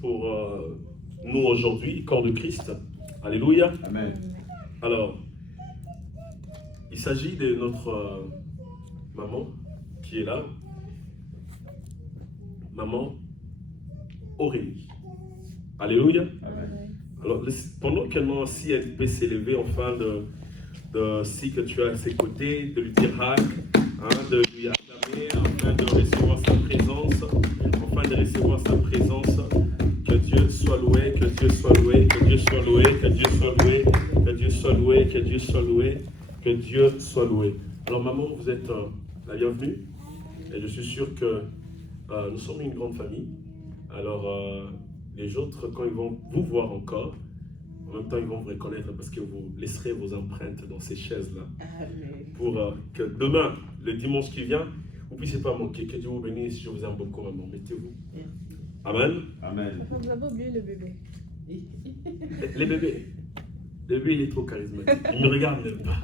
pour nous aujourd'hui, corps de Christ. Alléluia. Amen. Alors, il s'agit de notre maman qui est là. Maman Aurélie. Alléluia. Amen. Alors, pendant qu'elle m'a aussi, elle peut s'élever afin si que tu es à ses côtés, de lui dire hack, de lui acclamer, afin de recevoir sa présence, afin de recevoir sa présence. Que Dieu soit loué, que Dieu soit loué, que Dieu soit loué, que Dieu soit loué, que Dieu soit loué, que Dieu soit loué, que Dieu soit loué. Alors maman, vous êtes la bienvenue, et je suis sûr que nous sommes une grande famille. Alors les autres, quand ils vont vous voir encore, en même temps, ils vont vous reconnaître parce que vous laisserez vos empreintes dans ces chaises-là. Pour que demain, le dimanche qui vient, vous ne puissiez pas manquer. Que Dieu vous bénisse. Je vous aime beaucoup, maman. Mettez-vous. Amen. Amen. Vous avez oublié le bébé. Les bébés. Le bébé, il est trop charismatique. Il ne me regarde même pas.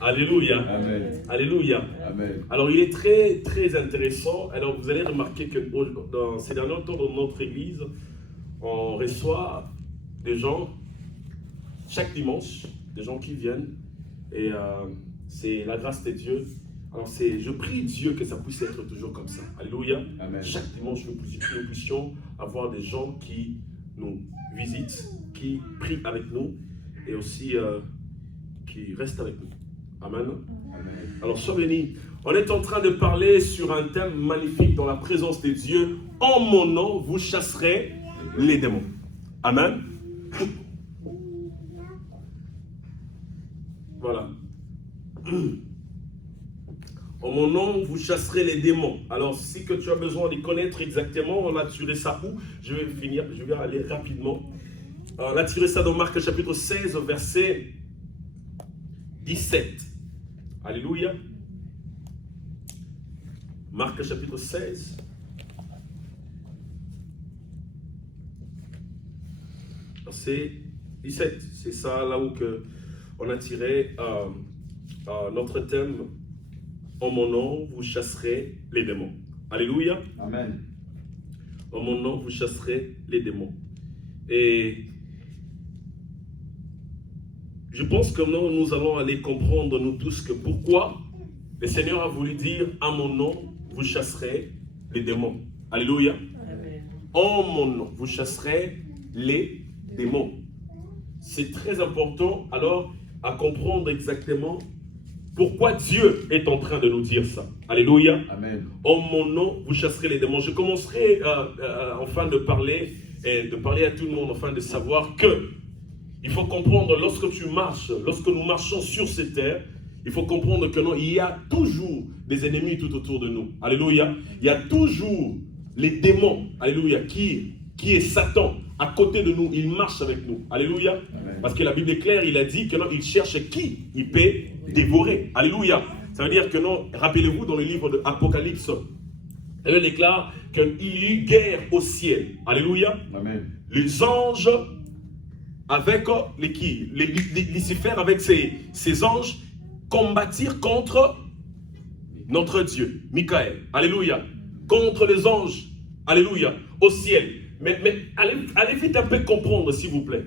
Alléluia. Amen. Alléluia. Amen. Alors, il est très, très intéressant. Alors, vous allez remarquer que dans ces derniers temps, dans notre église, on reçoit des gens, chaque dimanche, des gens qui viennent. Et c'est la grâce de Dieu. Alors, je prie Dieu que ça puisse être toujours comme ça. Alléluia. Amen. Chaque dimanche, nous puissions avoir des gens qui nous visitent, qui prient avec nous et aussi qui restent avec nous. Amen. Amen. Alors, sois béni. On est en train de parler sur un thème magnifique dans la présence de Dieu. En mon nom, vous chasserez les démons. Amen. Voilà. En mon nom, vous chasserez les démons. Alors, si que tu as besoin de connaître exactement, on a tiré ça où? Je vais aller rapidement. On a tiré ça dans Marc chapitre 16, verset 17. Alléluia. Marc chapitre 16. Verset 17. C'est ça là où on a tiré notre thème. En mon nom, vous chasserez les démons. Alléluia. Amen. En mon nom, vous chasserez les démons. Et je pense que nous allons aller comprendre, nous tous, que pourquoi le Seigneur a voulu dire, en mon nom, vous chasserez les démons. Alléluia. Amen. En mon nom, vous chasserez les démons. C'est très important, alors, à comprendre exactement pourquoi Dieu est en train de nous dire ça. Alléluia. Amen. En mon nom, vous chasserez les démons. Je commencerai enfin de parler à tout le monde, afin de savoir que il faut comprendre, lorsque tu marches, lorsque nous marchons sur cette terre, il faut comprendre que non, il y a toujours des ennemis tout autour de nous. Alléluia. Il y a toujours les démons, alléluia, qui est Satan à côté de nous. Il marche avec nous. Alléluia. Amen. Parce que la Bible est claire, il a dit que non, il cherche qui il peut dévorer. Alléluia. Ça veut dire que non, rappelez-vous dans le livre de l'Apocalypse, elle déclare qu'il y eut guerre au ciel. Alléluia. Amen. Les anges avec Lucifer avec ses anges combattirent contre notre Dieu, Michael. Alléluia. Contre les anges. Alléluia. Au ciel. Mais allez vite un peu comprendre, s'il vous plaît.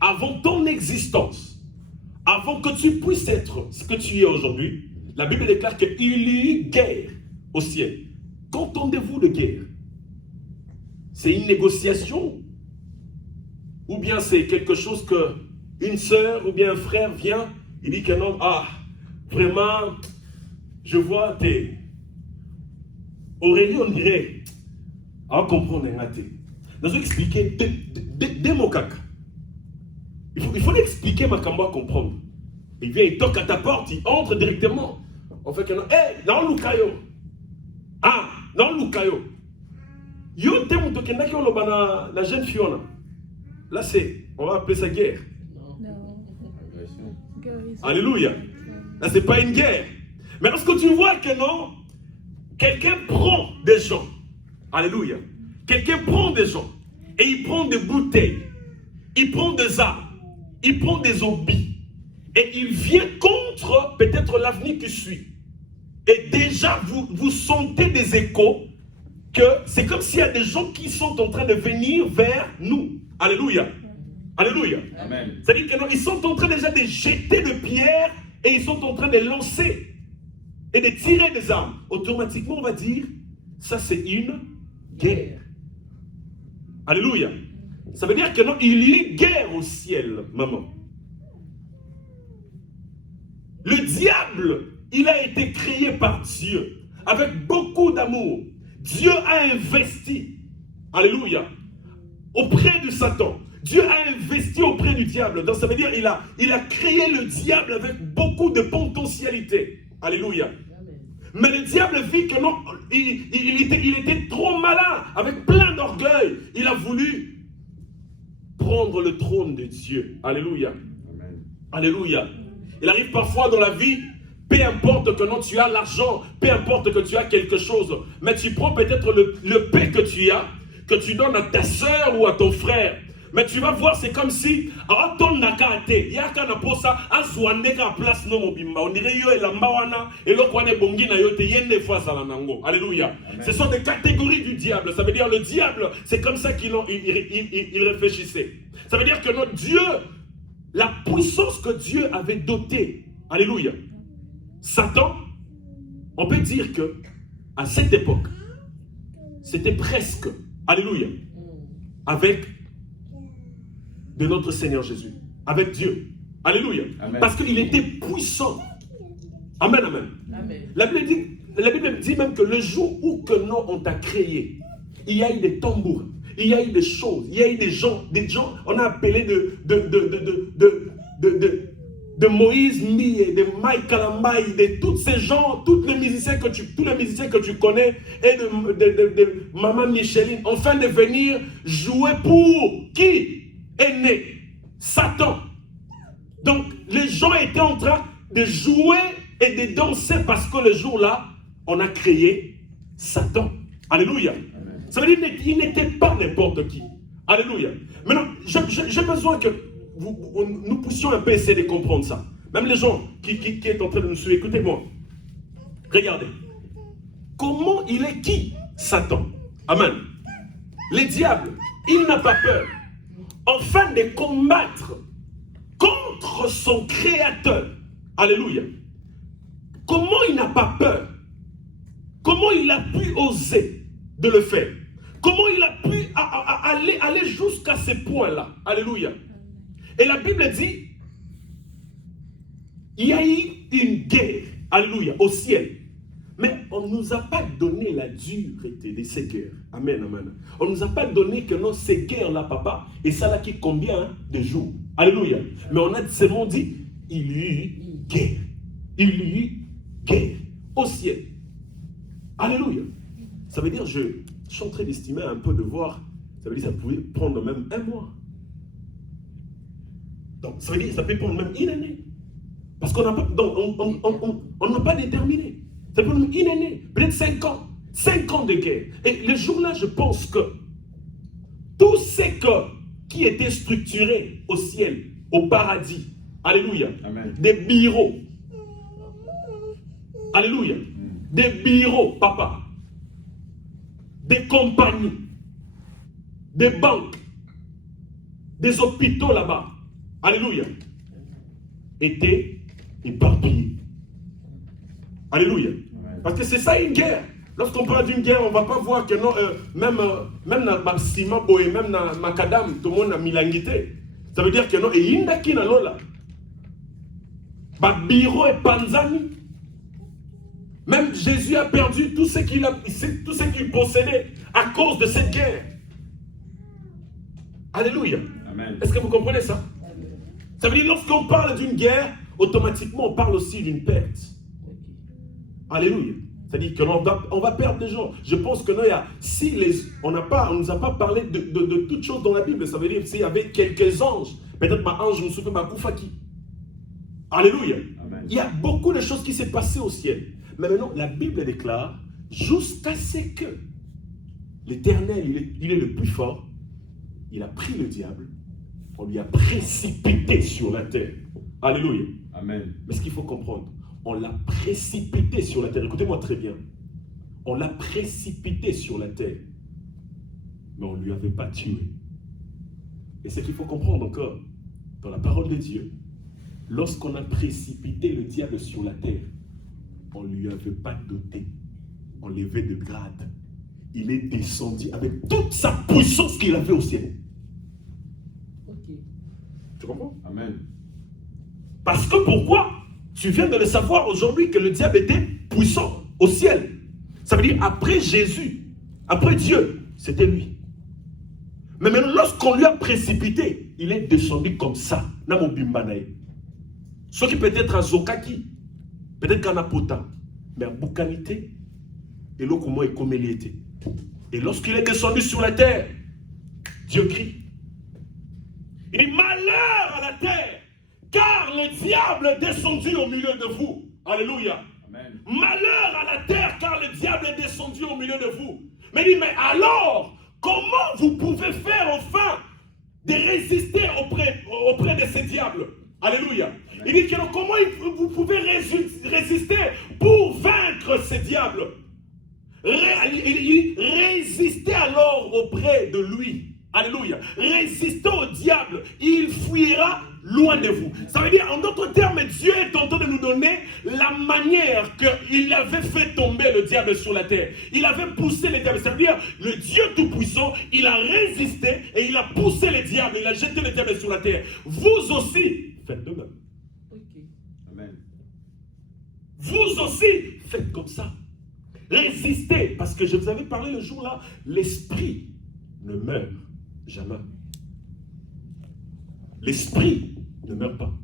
Avant ton existence, avant que tu puisses être ce que tu es aujourd'hui, la Bible déclare qu'il y eut guerre au ciel. Qu'entendez-vous de guerre? C'est une négociation? Ou bien c'est quelque chose que une sœur ou bien un frère vient, il dit que non, vraiment, je vois tes Aurélie, on dirait, comprendre un athée. Nous allons expliquer des mots caca. Il faut l'expliquer, ma camba comprendre. Il vient, il toque à ta porte, il entre directement. On fait que non, non, Lukayo. Non, Lukayo. Yo, t'es mon token, la jeune Fiona. Là, on va appeler ça guerre. Non. Alléluia. Là, c'est pas une guerre. Mais lorsque tu vois que non, quelqu'un prend des gens. Alléluia. Quelqu'un prend des gens. Et il prend des bouteilles. Il prend des armes. Il prend des hobbies. Et il vient contre peut-être l'avenir qui suit. Et déjà, vous sentez des échos que c'est comme s'il y a des gens qui sont en train de venir vers nous. Alléluia. Alléluia. Amen. C'est-à-dire qu'ils sont en train déjà de jeter de pierres et ils sont en train de lancer et de tirer des armes. Automatiquement, on va dire, ça c'est une guerre. Alléluia. Ça veut dire que non, il y a une guerre au ciel, maman. Le diable, il a été créé par Dieu avec beaucoup d'amour. Dieu a investi, alléluia, auprès de Satan. Dieu a investi auprès du diable. Donc ça veut dire qu'il a créé le diable avec beaucoup de potentialité. Alléluia. Mais le diable vit que non, il était trop malin, avec plein d'orgueil. Il a voulu prendre le trône de Dieu. Alléluia. Amen. Alléluia. Il arrive parfois dans la vie, peu importe que non tu as l'argent, peu importe que tu as quelque chose, mais tu prends peut-être le paix que tu as, que tu donnes à ta soeur ou à ton frère. Mais tu vas voir, c'est comme si ton nakate, yaka na posa azwane ka place no mobimba. On dirait yo elamba wana elo kwane bongi na yo te yende fois à la nango. Alléluia. Ce sont des catégories du diable. Ça veut dire le diable, c'est comme ça qu'il réfléchissait. Ça veut dire que notre Dieu, la puissance que Dieu avait dotée, alléluia. Satan, on peut dire que à cette époque, c'était presque, alléluia, avec de notre Seigneur Jésus, avec Dieu. Alléluia. Amen. Parce qu'il était puissant. Amen, amen. Amen. La Bible dit même que le jour où que nous on t'a créé, il y a eu des tambours, il y a eu des choses, il y a eu des gens, on a appelé de Moïse Mie, de Mike Kalambaï, de tous ces gens, tous les musiciens que tu connais, et de Maman Micheline, enfin de venir jouer pour qui est né? Satan. Donc les gens étaient en train de jouer et de danser parce que le jour-là, on a créé Satan. Alléluia. Amen. Ça veut dire qu'il n'était pas n'importe qui. Alléluia. Maintenant, j'ai besoin que nous puissions un peu essayer de comprendre ça. Même les gens qui sont en train de nous suivre, écoutez-moi. Regardez. Comment il est qui, Satan? Amen. Le diable, il n'a pas peur. Afin de combattre contre son créateur. Alléluia. Comment il n'a pas peur? Comment il a pu oser de le faire? Comment il a pu aller jusqu'à ce point-là? Alléluia. Et la Bible dit, il y a eu une guerre, alléluia, au ciel. Mais on ne nous a pas donné la dureté de ces guerres. Amen, amen. On ne nous a pas donné que non, ces guerres-là, papa, et ça là qui combien de jours? Alléluia. Mais on a seulement dit, il y a eu guerre. Il y a eu guerre au ciel. Alléluia. Ça veut dire, je suis en train d'estimer un peu de voir, ça veut dire que ça pouvait prendre même un mois. Donc, ça veut dire que ça peut prendre même une année. Parce qu'on n'a pas, on n'a pas déterminé. Ça peut prendre une année, peut-être 5 ans. 5 ans de guerre. Et le jour-là, je pense que tout ce qui était structuré au ciel, au paradis, alléluia, Amen. des bureaux, alléluia, des bureaux, papa, des compagnies, des banques, des hôpitaux là-bas, alléluia, étaient éparpillés. Alléluia. Parce que c'est ça une guerre. Lorsqu'on parle d'une guerre, on ne va pas voir que non, même dans ma ciment, même dans ma kadam, tout le monde a milangité. Ça veut dire que non, et yindaki na lola. Ba biro et panzani. Même Jésus a perdu tout ce qu'il possédait à cause de cette guerre. Alléluia. Amen. Est-ce que vous comprenez ça? Ça veut dire lorsqu'on parle d'une guerre, automatiquement on parle aussi d'une perte. Alléluia. C'est-à-dire qu'on va perdre des gens. Je pense que non, on ne nous a pas parlé de toutes choses dans la Bible. Ça veut dire s'il y avait quelques anges, peut-être ma ange, je me souviens, ma koufaki. Alléluia. Amen. Il y a beaucoup de choses qui s'est passées au ciel. Mais maintenant, la Bible déclare, jusqu'à ce que l'Éternel, il est le plus fort, il a pris le diable, on lui a précipité sur la terre. Alléluia. Amen. Mais ce qu'il faut comprendre, on l'a précipité sur la terre. Écoutez-moi très bien. On l'a précipité sur la terre. Mais on ne lui avait pas tué. Et c'est qu'il faut comprendre encore, dans la parole de Dieu, lorsqu'on a précipité le diable sur la terre, on ne lui avait pas doté, enlevé de grade. Il est descendu avec toute sa puissance qu'il avait au ciel. Ok. Tu comprends? Amen. Parce que pourquoi? Tu viens de le savoir aujourd'hui que le diable était puissant au ciel. Ça veut dire après Jésus, après Dieu, c'était lui. Mais maintenant, lorsqu'on lui a précipité, il est descendu comme ça. Ce qui peut être à Zokaki, peut-être qu'à Napota, mais à Boukanité, et l'autre comment est comme il était. Et lorsqu'il est descendu sur la terre, Dieu crie. Il dit malheur à la terre, car le diable est descendu au milieu de vous. Alléluia. Amen. Malheur à la terre, car le diable est descendu au milieu de vous. Mais il dit, mais alors, comment vous pouvez faire enfin de résister auprès de ces diables? Alléluia. Il dit que comment vous pouvez résister pour vaincre ces diables? Résistez alors auprès de lui. Alléluia. Résistez au diable, il fuira loin de vous. Ça veut dire, en d'autres termes, Dieu est en train de nous donner la manière qu'il avait fait tomber le diable sur la terre. Il avait poussé le diable. Ça veut dire, le Dieu Tout-Puissant, il a résisté et il a poussé le diable. Il a jeté le diable sur la terre. Vous aussi, faites de même. Ok. Amen. Vous aussi, faites comme ça. Résistez. Parce que je vous avais parlé le jour-là, l'esprit ne meurt jamais. L'esprit ne meurt pas.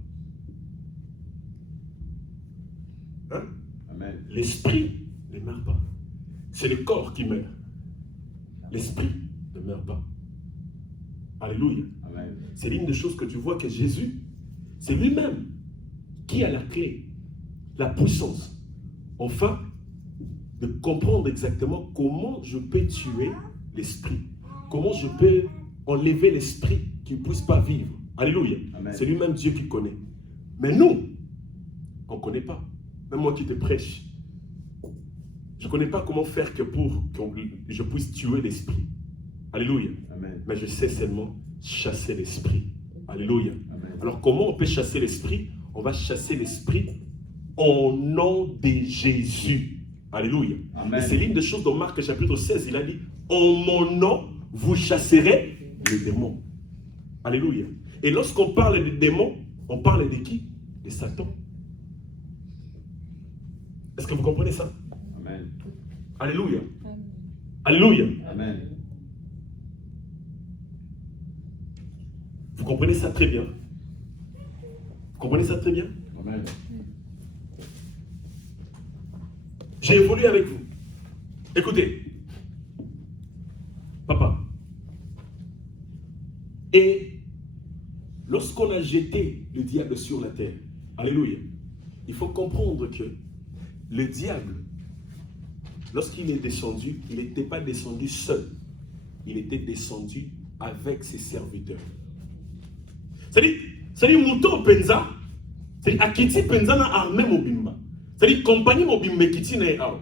Hein? Amen. L'esprit ne meurt pas. C'est le corps qui meurt. L'esprit ne meurt pas. Alléluia. Amen. C'est l'une des choses que tu vois que Jésus, c'est lui-même qui a la clé, la puissance, enfin, de comprendre exactement comment je peux tuer l'esprit. Comment je peux enlever l'esprit qui ne puisse pas vivre. Alléluia. Amen. C'est lui-même Dieu qui connaît. Mais nous, on ne connaît pas. Même moi qui te prêche, je ne connais pas comment faire que pour que je puisse tuer l'esprit. Alléluia. Amen. Mais je sais seulement chasser l'esprit. Alléluia. Amen. Alors comment on peut chasser l'esprit? On va chasser l'esprit au nom de Jésus. Alléluia. Amen. Et c'est l'une des choses dans Marc chapitre 16, il a dit, en mon nom, vous chasserez les démons. Alléluia. Et lorsqu'on parle de démons, on parle de qui? De Satan. Est-ce que vous comprenez ça? Amen. Alléluia. Amen. Alléluia. Amen. Vous comprenez ça très bien. Vous comprenez ça très bien? Amen. J'ai évolué avec vous. Écoutez. Papa. Et lorsqu'on a jeté le diable sur la terre, alléluia, il faut comprendre que le diable, lorsqu'il est descendu, il n'était pas descendu seul. Il était descendu avec ses serviteurs. C'est-à-dire, Mouton Penza, c'est-à-dire, Akiti Penza n'a armé Mobimba. C'est-à-dire, compagnie Mobimba Kiti n'a pas.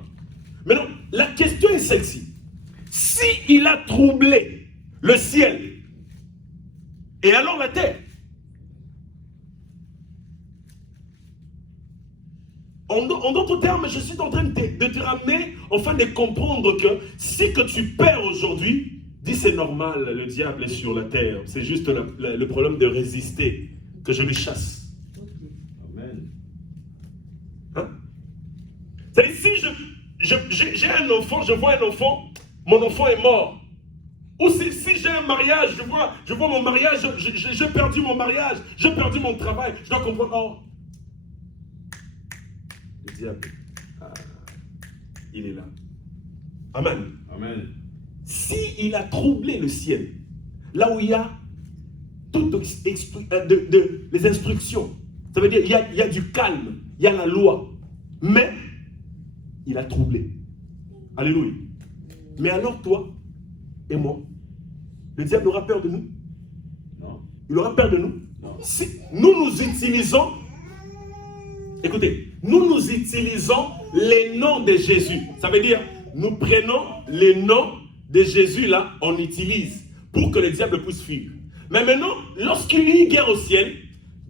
Maintenant, la question est celle-ci. Si il a troublé le ciel, et alors la terre, en d'autres termes, je suis en train de te ramener, enfin de comprendre que si que tu perds aujourd'hui, dis c'est normal, le diable est sur la terre. C'est juste le problème de résister, que je lui chasse. Amen. Hein? C'est-à-dire, si j'ai un enfant, je vois un enfant, mon enfant est mort. Ou si j'ai un mariage, je vois mon mariage, j'ai perdu mon mariage, j'ai perdu mon travail, je dois comprendre, oh, le diable, il est là. Amen. Amen. Si il a troublé le ciel, là où il y a toutes les instructions, ça veut dire il y a du calme, il y a la loi, mais il a troublé. Alléluia. Mais alors toi et moi, le diable aura peur de nous? Non. Il aura peur de nous? Non. Si nous utilisons, écoutez, nous utilisons les noms de Jésus. Ça veut dire, nous prenons les noms de Jésus là, on utilise pour que le diable puisse fuir. Mais maintenant, lorsqu'il y a une guerre au ciel,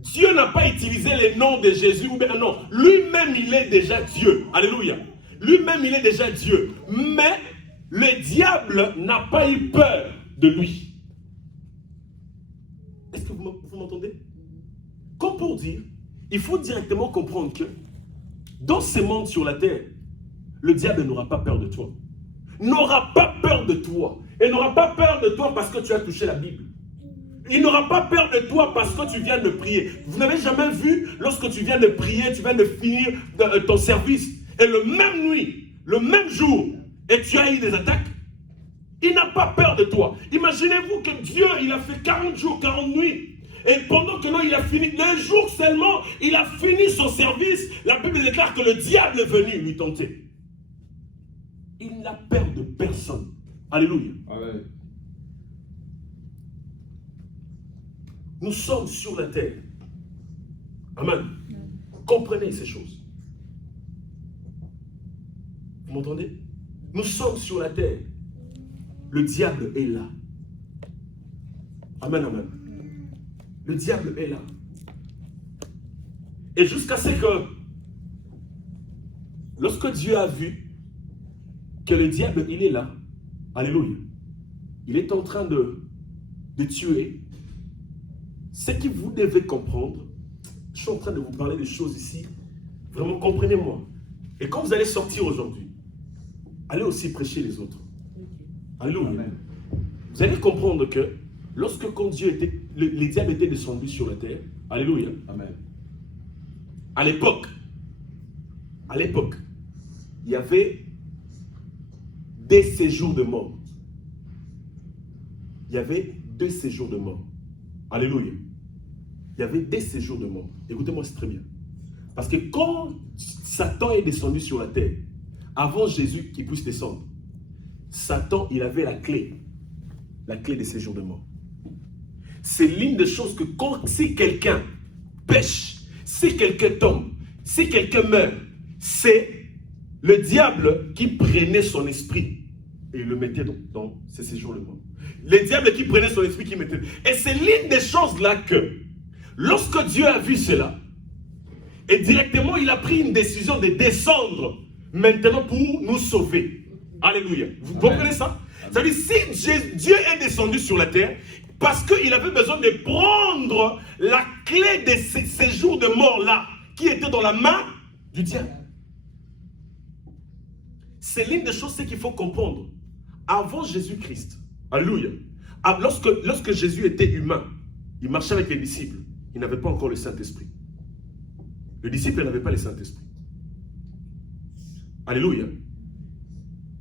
Dieu n'a pas utilisé les noms de Jésus, ou bien non, lui-même il est déjà Dieu. Alléluia. Lui-même il est déjà Dieu. Mais le diable n'a pas eu peur de lui. Est-ce que vous m'entendez? Comme pour dire, il faut directement comprendre que dans ce monde sur la terre, le diable n'aura pas peur de toi. N'aura pas peur de toi. Et n'aura pas peur de toi parce que tu as touché la Bible. Il n'aura pas peur de toi parce que tu viens de prier. Vous n'avez jamais vu, lorsque tu viens de prier, tu viens de finir ton service, et le même nuit, le même jour, et tu as eu des attaques, il n'a pas peur de toi. Imaginez-vous que Dieu, il a fait 40 jours, 40 nuits. Et pendant que non, il a fini, les jours seulement, il a fini son service, la Bible déclare que le diable est venu lui tenter. Il n'a peur de personne. Alléluia. Amen. Nous sommes sur la terre. Amen. Comprenez ces choses. Vous m'entendez? Nous sommes sur la terre. Le diable est là. Amen, amen. Le diable est là. Et jusqu'à ce que, lorsque Dieu a vu que le diable, il est là, alléluia, il est en train de tuer, ce que vous devez comprendre, je suis en train de vous parler des choses ici, vraiment comprenez-moi. Et quand vous allez sortir aujourd'hui, allez aussi prêcher les autres. Alléluia. Amen. Vous allez comprendre que quand Dieu était, les diables étaient descendus sur la terre, alléluia. Amen. À l'époque, il y avait des séjours de mort. Il y avait 2 séjours de mort. Alléluia. Il y avait des séjours de mort. Écoutez-moi, c'est très bien. Parce que quand Satan est descendu sur la terre, avant Jésus qui puisse descendre, Satan, il avait la clé des séjours de mort. C'est l'une des choses que si quelqu'un pêche, si quelqu'un tombe, si quelqu'un meurt, c'est le diable qui prenait son esprit et le mettait dans ces séjours de mort. Le diable qui prenait son esprit, qui mettait. Et c'est l'une des choses là que, lorsque Dieu a vu cela, et directement il a pris une décision de descendre maintenant pour nous sauver. Alléluia. Vous comprenez ça? Ça veut dire, si Dieu est descendu sur la terre, parce qu'il avait besoin de prendre la clé de ces jours de mort-là, qui était dans la main du diable. C'est l'une des choses qu'il faut comprendre. Avant Jésus-Christ, alléluia, lorsque Jésus était humain, il marchait avec les disciples, il n'avait pas encore le Saint-Esprit. Le disciple n'avait pas le Saint-Esprit. Alléluia.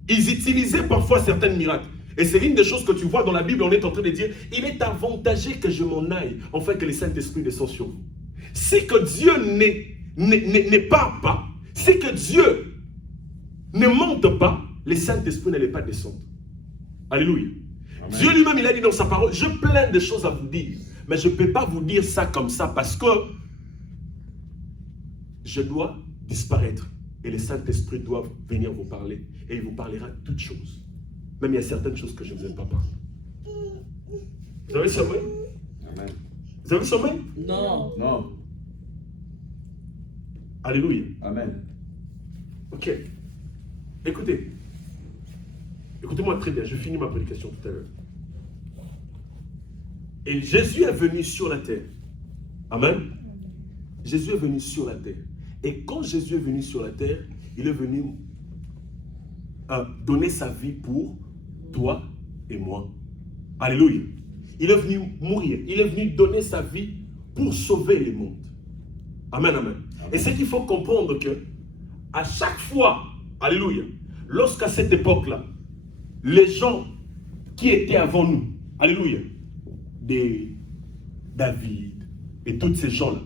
Ils utilisaient parfois certains miracles. Et c'est l'une des choses que tu vois dans la Bible, on est en train de dire, il est avantagé que je m'en aille, afin que le Saint-Esprit descende sur vous. C'est que Dieu ne part pas, c'est que Dieu ne monte pas, le Saint-Esprit n'allait pas descendre. Alléluia. Amen. Dieu lui-même, il a dit dans sa parole, j'ai plein de choses à vous dire, mais je ne peux pas vous dire ça comme ça, parce que je dois disparaître. Et le Saint-Esprit doit venir vous parler. Et il vous parlera de toutes choses. Même il y a certaines choses que je ne vous ai pas parlé. Vous avez sommeil? Amen. Vous avez sommeil? Non. Non. Alléluia. Amen. Ok. Écoutez. Écoutez-moi très bien. Je finis ma prédication tout à l'heure. Et Jésus est venu sur la terre. Amen. Jésus est venu sur la terre. Et quand Jésus est venu sur la terre, il est venu donner sa vie pour toi et moi. Alléluia. Il est venu mourir. Il est venu donner sa vie pour sauver le monde. Amen, amen. Et c'est qu'il faut comprendre que à chaque fois, alléluia, lorsqu'à cette époque-là, les gens qui étaient avant nous, alléluia, des David et tous ces gens-là,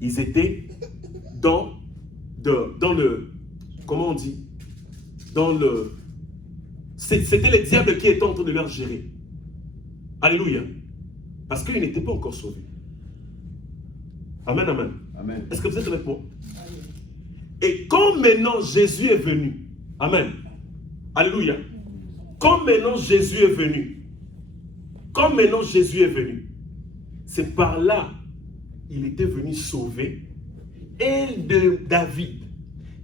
ils étaient dans le, comment on dit, c'était le diable qui était en train de leur gérer. Alléluia. Parce qu'ils n'étaient pas encore sauvés. Amen, amen. Amen. Est-ce que vous êtes avec moi? Et quand maintenant Jésus est venu, amen, alléluia, quand maintenant Jésus est venu, c'est par là, il était venu sauver et de David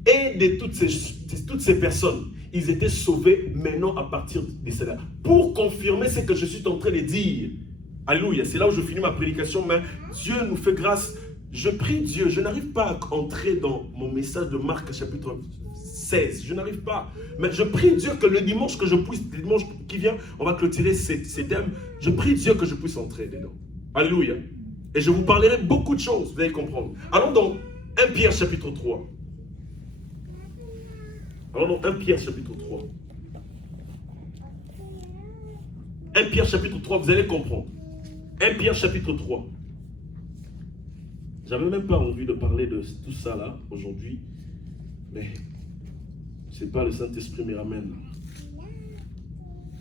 et de toutes ces personnes. Ils étaient sauvés maintenant à partir de cela. Pour confirmer ce que je suis en train de dire. Alléluia, c'est là où je finis ma prédication, mais Dieu nous fait grâce. Je prie Dieu, je n'arrive pas à entrer dans mon message de Marc chapitre 16. Je n'arrive pas. Mais je prie Dieu que le dimanche qui vient, on va clôturer ces thèmes. Je prie Dieu que je puisse entrer dedans. Alléluia. Et je vous parlerai beaucoup de choses, vous allez comprendre. Allons dans 1 Pierre chapitre 3. Allons dans 1 Pierre chapitre 3. 1 Pierre chapitre 3, vous allez comprendre. 1 Pierre chapitre 3. J'avais même pas envie de parler de tout ça là aujourd'hui, mais c'est pas le Saint-Esprit me ramène.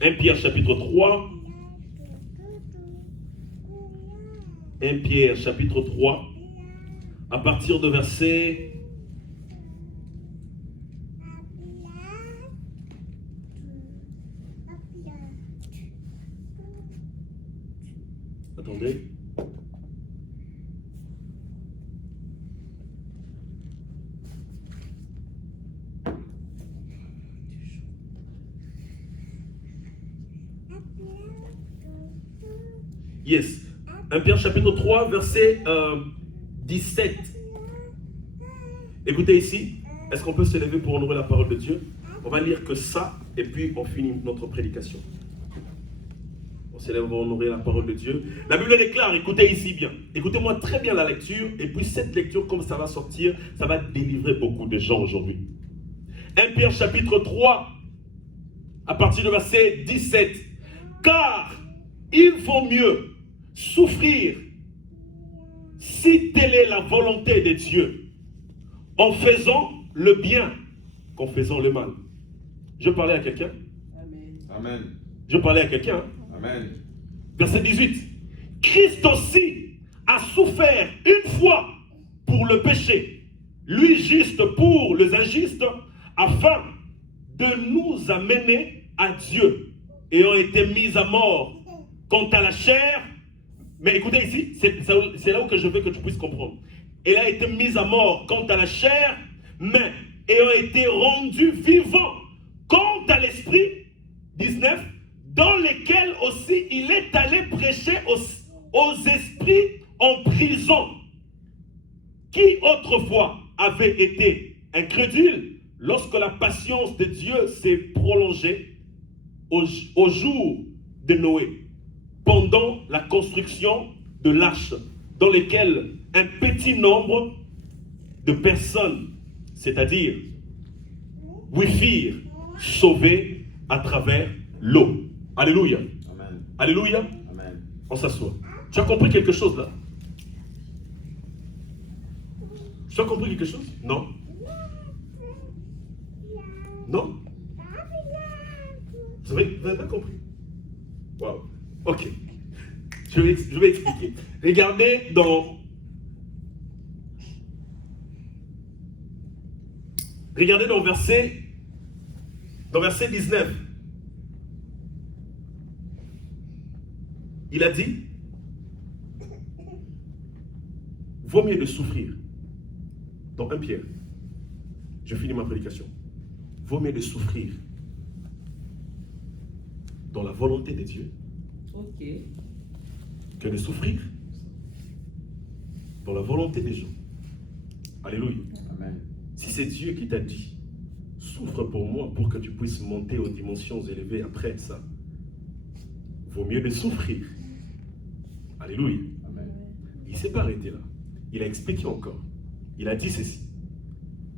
1 Pierre chapitre 3. 1 Pierre chapitre 3, à partir de verset... Attendez. Yes. 1 Pierre chapitre 3, verset 17. Écoutez ici. Est-ce qu'on peut se lever pour honorer la parole de Dieu? On va lire que ça, et puis on finit notre prédication. On se lève pour honorer la parole de Dieu. La Bible déclare, écoutez ici bien. Écoutez-moi très bien la lecture, et puis cette lecture, comme ça va sortir, ça va délivrer beaucoup de gens aujourd'hui. 1 Pierre chapitre 3, à partir du verset 17. Car il vaut mieux souffrir, si telle est la volonté de Dieu, en faisant le bien qu'en faisant le mal. Je parlais à quelqu'un? Amen. Je parlais à quelqu'un? Hein? Amen. Verset 18. Christ aussi a souffert une fois pour le péché, lui juste pour les injustes, afin de nous amener à Dieu, ayant été mis à mort quant à la chair. Mais écoutez ici, c'est là où je veux que tu puisses comprendre. Elle a été mise à mort quant à la chair, mais ayant été rendu vivant quant à l'esprit, 19, dans lesquels aussi il est allé prêcher aux esprits en prison, qui autrefois avaient été incrédules, lorsque la patience de Dieu s'est prolongée au jour de Noé, pendant la construction de l'arche, dans laquelle un petit nombre de personnes, c'est-à-dire, oui, firent sauver à travers l'eau. Alléluia. Amen. Alléluia. Amen. On s'assoit. Tu as compris quelque chose là? Tu as compris quelque chose? Non? Non? Vous avez pas compris? Wow. Ok. Je vais expliquer. Regardez dans verset 19. Il a dit, vaut mieux de souffrir. Dans 1 Pierre, je finis ma prédication. Vaut mieux de souffrir dans la volonté de Dieu, Ok. que de souffrir dans la volonté des gens. Alléluia. Amen. Si c'est Dieu qui t'a dit, souffre pour moi pour que tu puisses monter aux dimensions élevées après ça, vaut mieux de souffrir. Alléluia. Amen. Il ne s'est pas arrêté là. Il a expliqué encore. Il a dit ceci.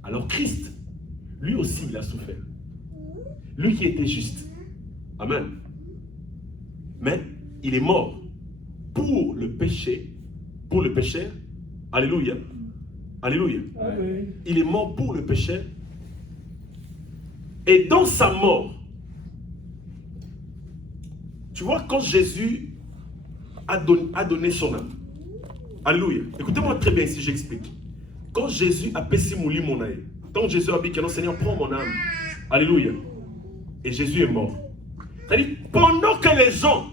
Alors Christ, lui aussi, il a souffert. Lui qui était juste. Amen. Mais il est mort pour le péché. Pour le pécheur. Alléluia. Alléluia. Amen. Il est mort pour le péché. Et dans sa mort, tu vois, quand Jésus a donné son âme. Alléluia. Écoutez-moi très bien ici, j'explique. Quand Jésus a pessimuli mon âme, Donc Jésus a dit que non, Seigneur, prends mon âme. Alléluia. Et Jésus est mort. C'est-à-dire, pendant que les gens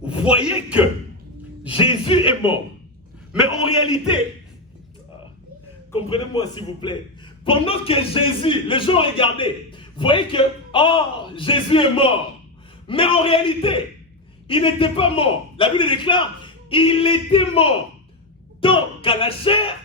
voyaient que Jésus est mort, mais en réalité, comprenez-moi s'il vous plaît, pendant que Jésus, les gens regardaient, voyaient que, oh, Jésus est mort, mais en réalité, il n'était pas mort. La Bible déclare, il était mort, tant qu'à la chair,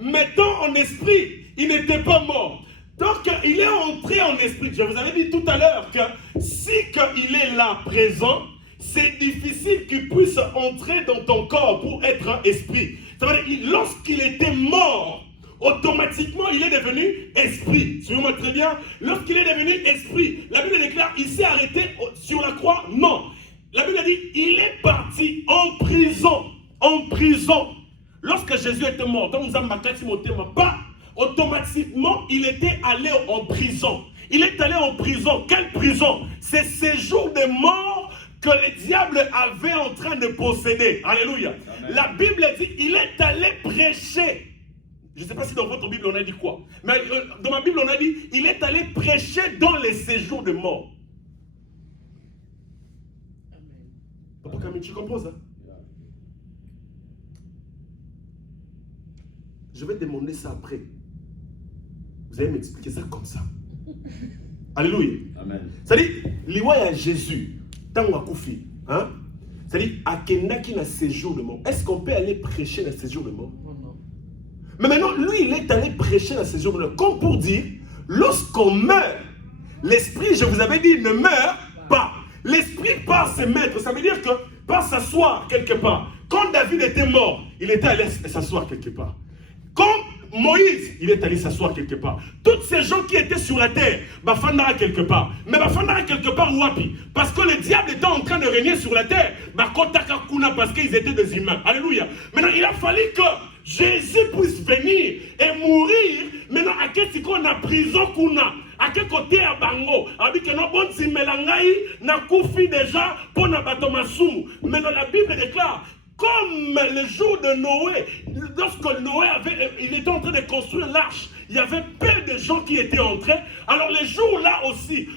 mais tant en esprit, il n'était pas mort. Donc, il est entré en esprit. Je vous avais dit tout à l'heure que si il est là présent, c'est difficile qu'il puisse entrer dans ton corps pour être un esprit. Ça veut dire, lorsqu'il était mort, automatiquement, il est devenu esprit. Suivez-moi très bien. Lorsqu'il est devenu esprit, la Bible déclare, il s'est arrêté sur la croix. Non. La Bible dit, il est parti en prison. En prison. Lorsque Jésus était mort, dans pas automatiquement, il était allé en prison. Il est allé en prison. Quelle prison? C'est ces jours de mort que le diable avait en train de posséder. Alléluia. Amen. La Bible dit, il est allé prêcher. Je ne sais pas si dans votre Bible on a dit quoi. Mais dans ma Bible on a dit, il est allé prêcher dans les séjours de mort. Papa Camille, tu comprends ça? Je vais demander ça après. Vous allez m'expliquer ça comme ça. Alléluia. Amen. C'est-à-dire, l'Iwa à Jésus, tant qu'on a koufi, hein? C'est-à-dire, à Kenaki na séjour de mort. Est-ce qu'on peut aller prêcher dans le séjour de mort? Non. Mais maintenant, lui, il est allé prêcher dans le séjour de mort. Comme pour dire, lorsqu'on meurt, l'esprit, je vous avais dit, ne meurt pas. L'esprit part se mettre. Ça veut dire que part s'asseoir quelque part. Quand David était mort, il était allé s'asseoir quelque part. Quand Moïse, il est allé s'asseoir quelque part. Tous ces gens qui étaient sur la terre, Bafandara quelque part. Mais Bafandara quelque part, Wapi. Parce que le diable était en train de régner sur la terre. Parce qu'ils étaient des humains. Alléluia. Maintenant, il a fallu que Jésus puisse venir et mourir. Maintenant, à quel qu'on a prison qu'on a. À quel côté à Bango? Avec que nous bon si melangai n'a koufi déjà pour n'abatomasou. Maintenant, la Bible déclare. Comme le jour de Noé, lorsque Noé il était en train de construire l'arche, il y avait peu de gens qui étaient entrés. Alors les jours là aussi,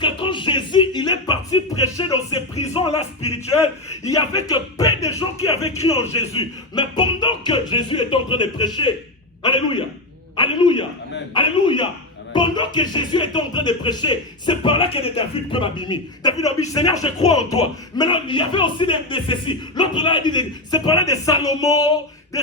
quand Jésus il est parti prêcher dans ces prisons là spirituelles, il n'y avait que peu de gens qui avaient cru en Jésus. Mais pendant que Jésus était en train de prêcher, alléluia, alléluia, Amen. Alléluia. Pendant que Jésus était en train de prêcher, c'est par là que David peut m'abîmer. David a dit, Seigneur, je crois en toi. Maintenant, il y avait aussi de ceci. L'autre là, il dit, c'est par là de Salomon, de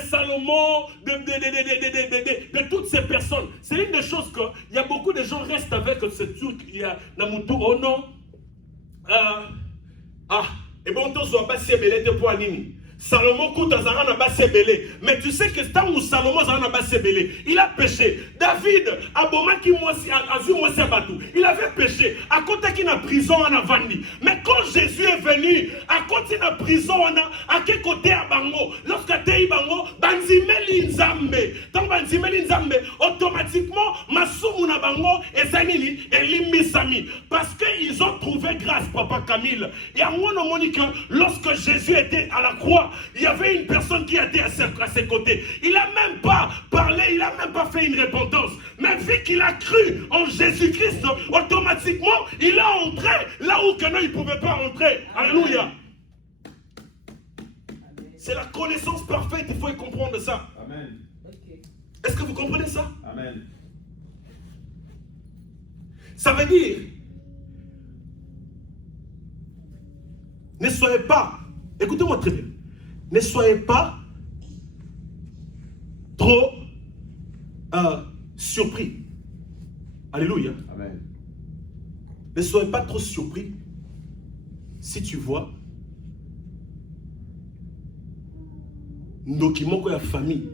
toutes ces personnes. C'est une des choses qu'il y a beaucoup de gens qui restent avec ce truc. Il y a Namutu, oh non. Et bon, on soit pas si belé de poids nini. Salomon mais tu sais que tant où Salomon il a péché. David il avait péché à côté qu'il a prison en avandi. Mais quand Jésus est venu à côté de la prison à quel côté à Bango, lorsque tu Bango banzimeli nzambe, tant banzimeli nzambe automatiquement masumu na Bango et zanili et limbisami parce qu'ils ont trouvé grâce, Papa Camille. Et à moi non monique lorsque Jésus était à la croix, il y avait une personne qui était à ses côtés. Il n'a même pas parlé, il n'a même pas fait une repentance. Mais vu qu'il a cru en Jésus-Christ, automatiquement, il a entré là où que non, il ne pouvait pas entrer. Alléluia. C'est la connaissance parfaite, il faut y comprendre ça. Amen. Est-ce que vous comprenez ça? Amen. Ça veut dire, ne soyez pas, écoutez-moi très bien, ne soyez pas trop surpris. Alléluia. Amen. Ne soyez pas trop surpris si tu vois un document que la famille,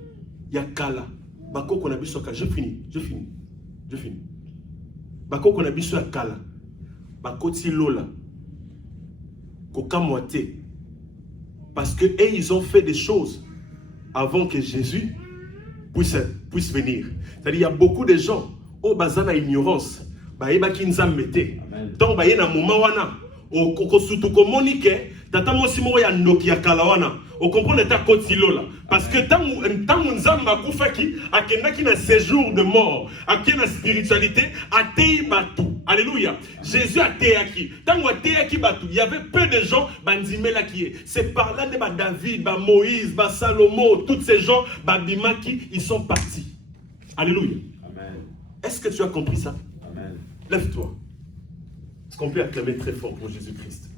il y a Kala, Bako qu'on a vu sur Kala. Je finis. Bako qu'on a vu sur Kala, Bako Tilola, Koka Moité. Parce que ils ont fait des choses avant que Jésus puisse venir. C'est-à-dire il y a beaucoup de gens au bazana ignorance, ba eba kinza mete. Donc ba yena moma wana surtout communiquer tata mosi moko ya ndoki ya kalawana o comprendre ta kotilola parce que tangu nzamba kufaki akendaki na séjour de mort akenda na spiritualité atei batu. Alléluia. Jésus ateyaki tangu ateyaki batu il y avait peu de gens bandimelaki. C'est par là de David, Moïse, Salomon, tous ces gens babimaki, ils sont partis. Alléluia. Amen. Est-ce que tu as compris ça? Amen. Lève-toi. Est-ce qu'on peut acclamer très fort pour Jésus-Christ?